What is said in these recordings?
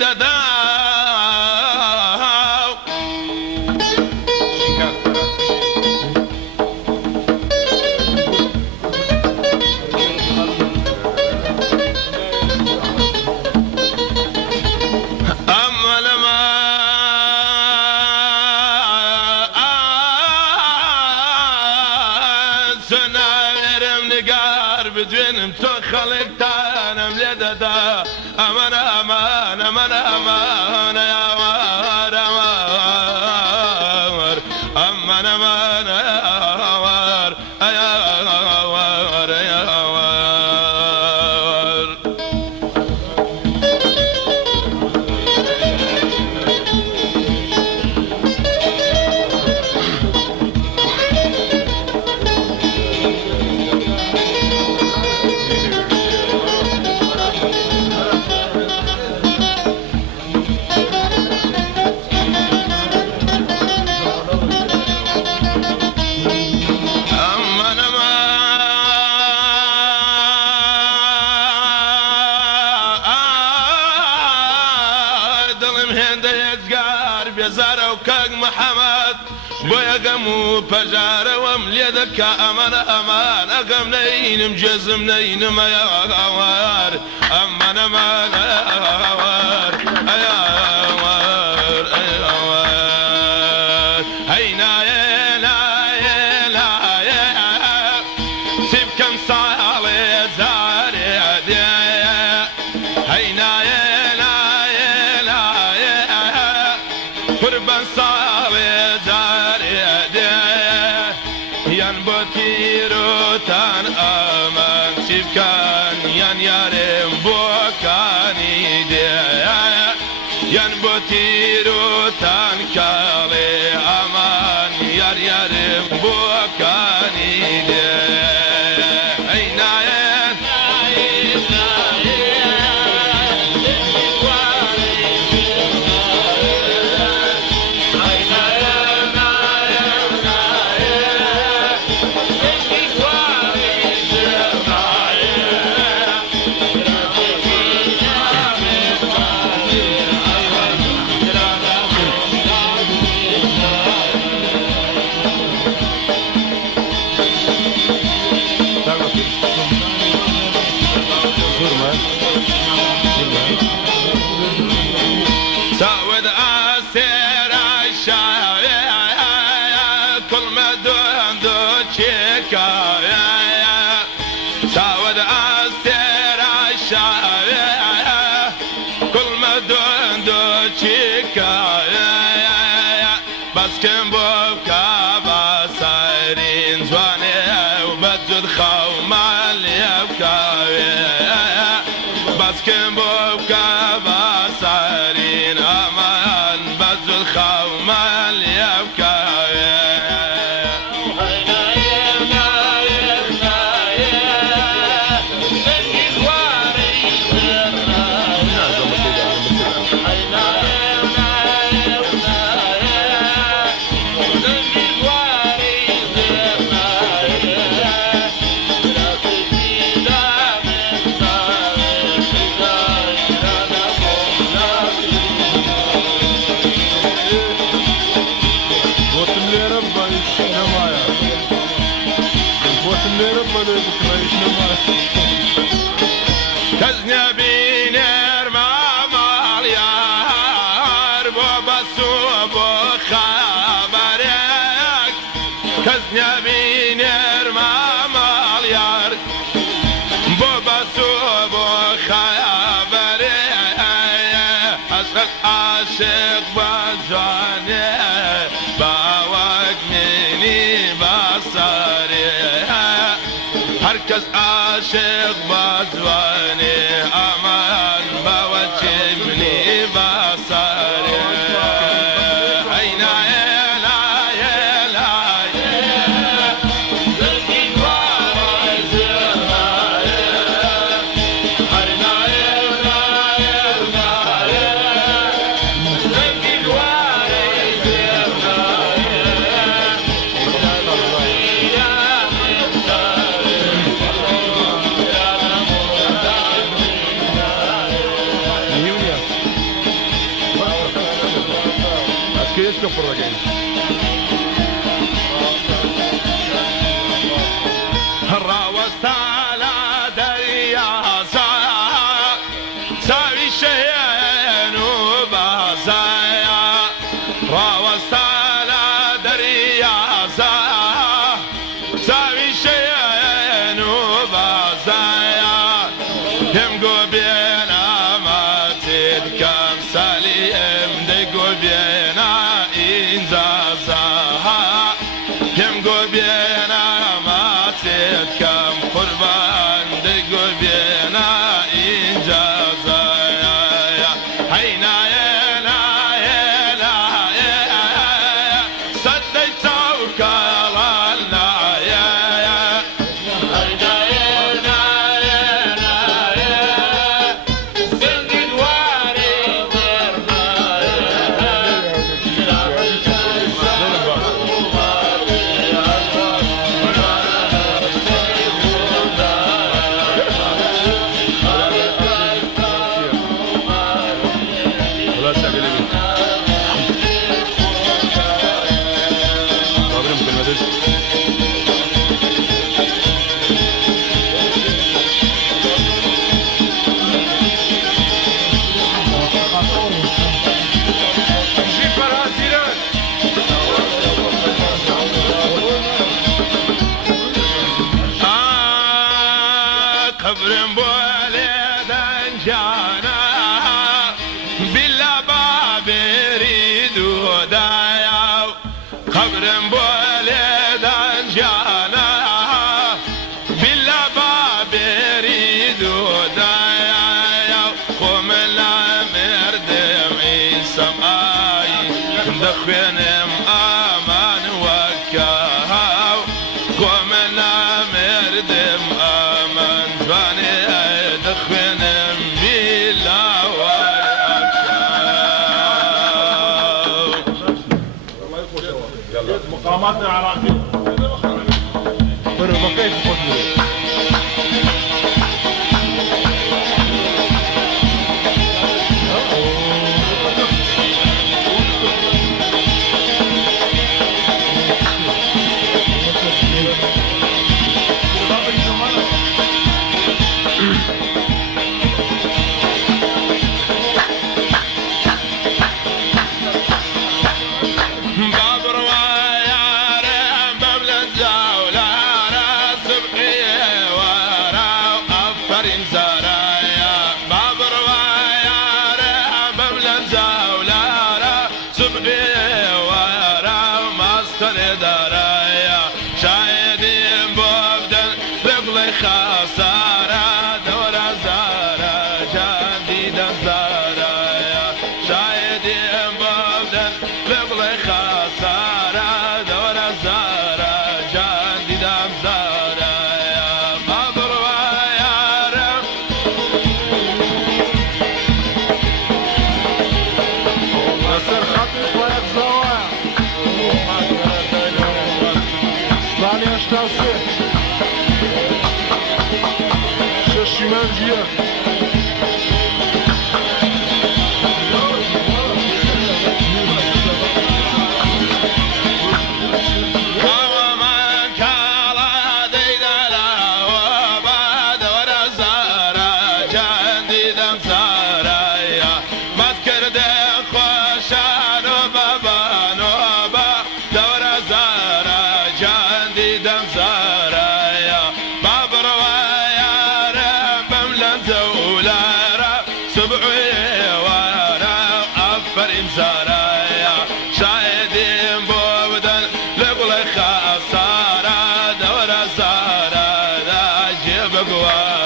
دەدا بدوێنم تۆ خەڵێکتانم لێ دەدا ئەمانە ئەمان ئەمانە ئەمانە یاوار ئەماوار ئەمانە ئەمانە یاوار ئەیاوار ئەیاوار بێزارە و کاک محەممەد بۆ یەگەم و پەژارەوەم لێ دەکا ئەمانە ئەمان ئەگەم نەینم جێزم نەینمە یاوار ئەمانەمانە ئەوار ئەیاوار ئەیاوار هەی نایە نایە نایە چی بکەم ساڵێ جارێ دێ هەی نایە قربان ساڵێ جارێ دێ یان بۆ تیرۆتان ئەمان چی بکەن یان یارێم بۆکانی دێ یان بۆ تیرۆتان کاڵێ ئەمان یار یارێم بۆکانی دێ ئەی نایە ساود آسر عشاوی کل مدون دو چکاوی ساود آسر عشاوی کل مدون دو چکاوی بس کن بوکا بسرین زوانه و بدجد خومال یبکاوی بس کن بوکا بسرین امان بدجد خومال یبکاوی کەس نەبینێر ماماڵ یار بۆ بەسووە بۆ خەبەرێک کەس نەبینێر ماماڵ یار بۆ بەسووە بۆ خەبەرێک ئەسقەت عاشق بە جوانێ باوەک منی بەسەرێ هەر کەس عاشق بە جوانێ ئەمان باوەکی منی بەسەرێ هەی نایە نایە نایە دەنگی دوای زێڕایە هەر نایە نایە نایە دەنگی دوای زێڕایە الكفر رجعين راوست على دريا ساوي شيئين وبازايا راوست على دريا ساوي شيئين وبازايا يمقو بينا ما تدكم سليم دقو بينا إنزازا يمقو بينا ما تدكم قربان دقو بينا إنجازا هينا ينا ينا ينا صديت وكالنا يا هينا ينا ينا يا سندد واري ضرنا ولا تعمل ايه طب ممكن ما تدرس قبر بولدا جانا بلا باب يريد ودايا قبر بولدا جانا بلا باب يريد ودايا قوم لا مردم عيسى ماي دخن امان وكاو قوم لا مردم امان فاني دخن بلا مقامات العراقية فرق كيف تقول خسارة دورة زارة جديدة زارة شايدين بابدن لبلي خسارة دورة زارة جديدة زارة مضروة يا رب نصر خطيب ولا زوايا ثانية اشتاصي شمال جهة شاهدين بوبدن لبلي خسارة دورة زارة لا جيب قوارة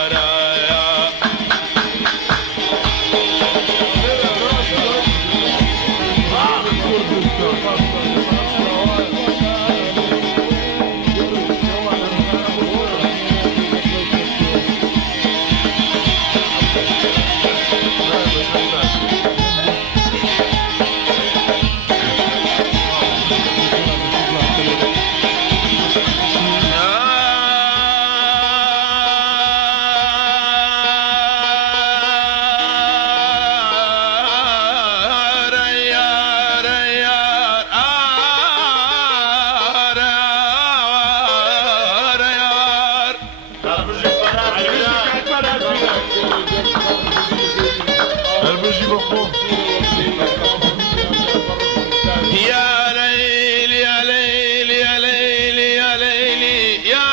يا ليل يا ليل يا ليل يا ليل يا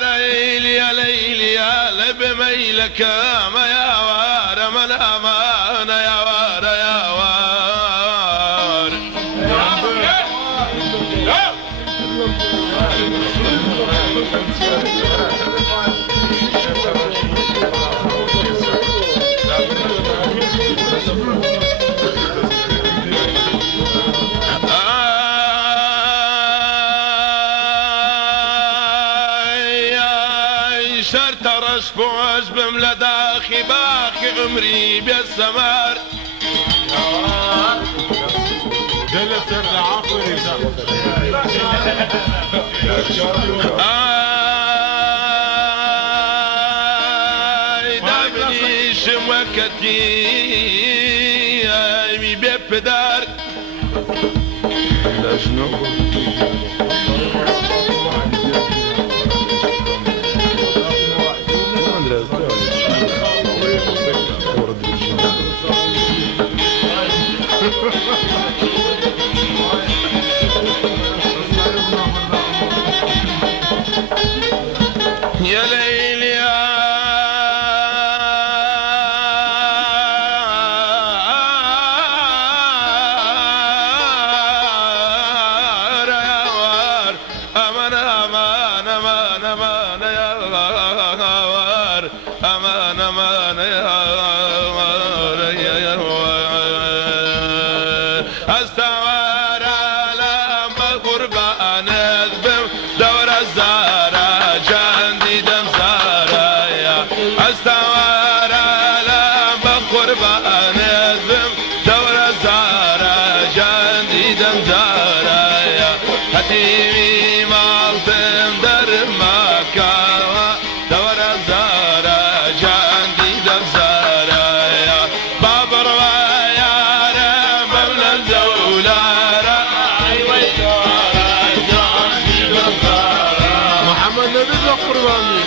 ليل يا ليل يا لب ميلك ما يا وار من امان يا وار يا وار شرط رشبوش بملا داخي باخي عمري بالسمار دل سر عفري دامني شمكتي مي بيبدار لا شنو يا ليل يا وار امان امان امان امان يا وار امان امان يا وار يا وار استوار لما قربان اذبم دور الزهرة جندي دم زهرة استوار لما قربان اذبم دور الزهرة جندي دم زهرة هتيمي مالتم در مكة دور الزهرة جندي دم زهرة بابر ويارم بمن الزولارة محمد نبي قرباني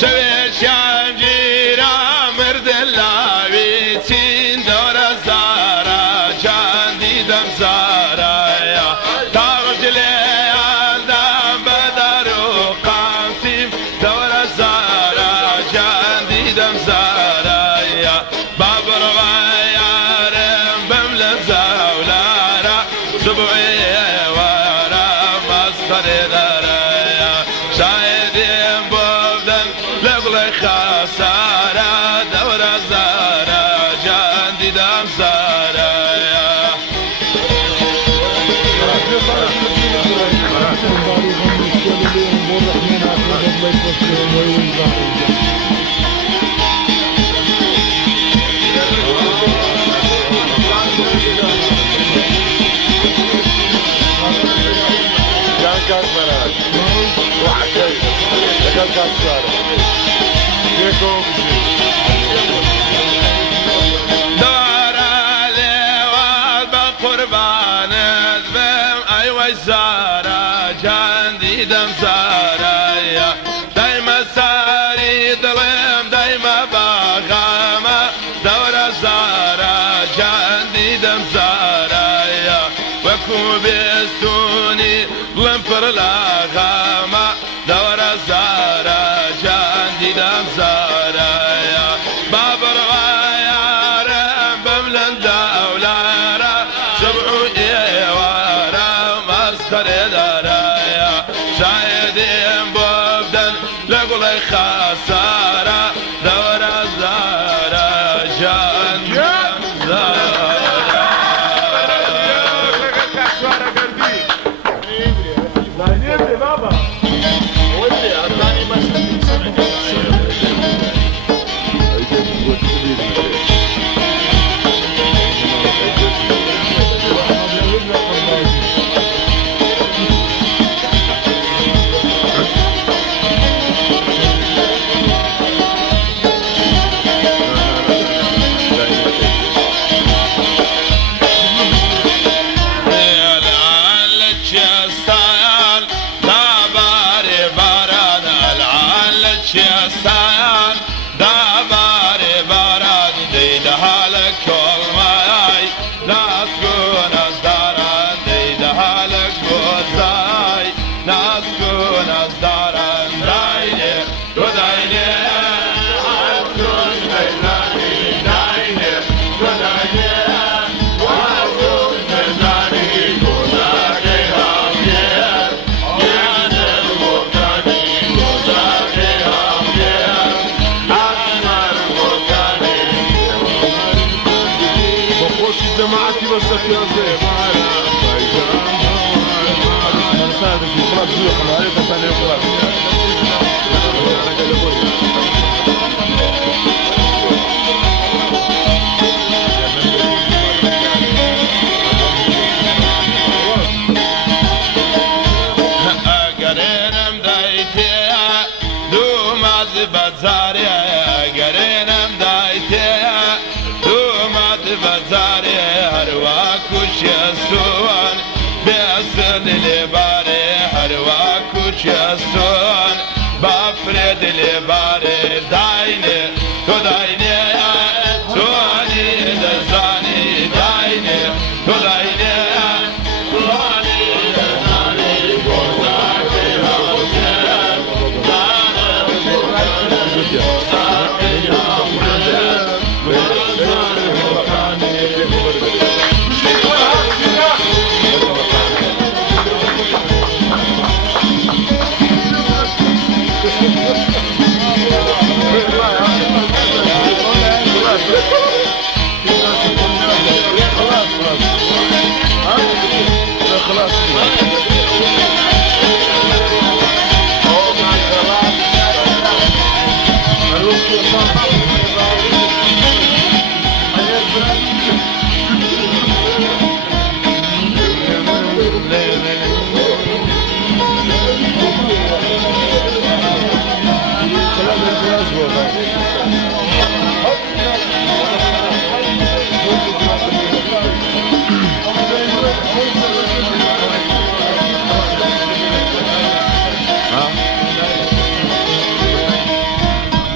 شويش يا جيرا مرد اللابيتين دور الزهرة جندي دم زهرة طاغج لي دم بدر وقاسم دور الزهرة جندي دم زهرة بابر غيارم بملا زولارة سبعي ورا مصدر ذرة شاهدين بوفدن لقل خسارة دور الزهرة جندي دم زهرة دور علي والبقربان اذبم ايوه الزهرة جندي دم زهرة دايما ساري ظلم دايما بغامة دور الزهرة جندي دم زهرة وكو بيستوني لنفر لاغامة دور الزهرة جندي دم زهرة بابر غيارم بملن دولارة سبعو ايوارا مسخر درايا شاهدين بوفدن لقل خسارة دور الزهرة جندي دم زهرة وسط يا زين من صادق خلاص زوج خلاص ثاني خلاص گرینم دایته دومد بزاری هر واکوش سوان بیاست لباره هر واکوش سوان بافرد لباره داینه تو داینه سوانی دزانی داینه تو داینه سوانی دزانی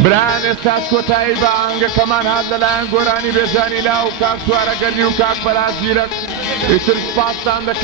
بران استاس کوتایی با آنگه کمان هاد لەلایەن گۆرانی بێزانی لا و کاک سوارە گەلی و کاک بەرازگیرە ئیتر سپاستان دەکەین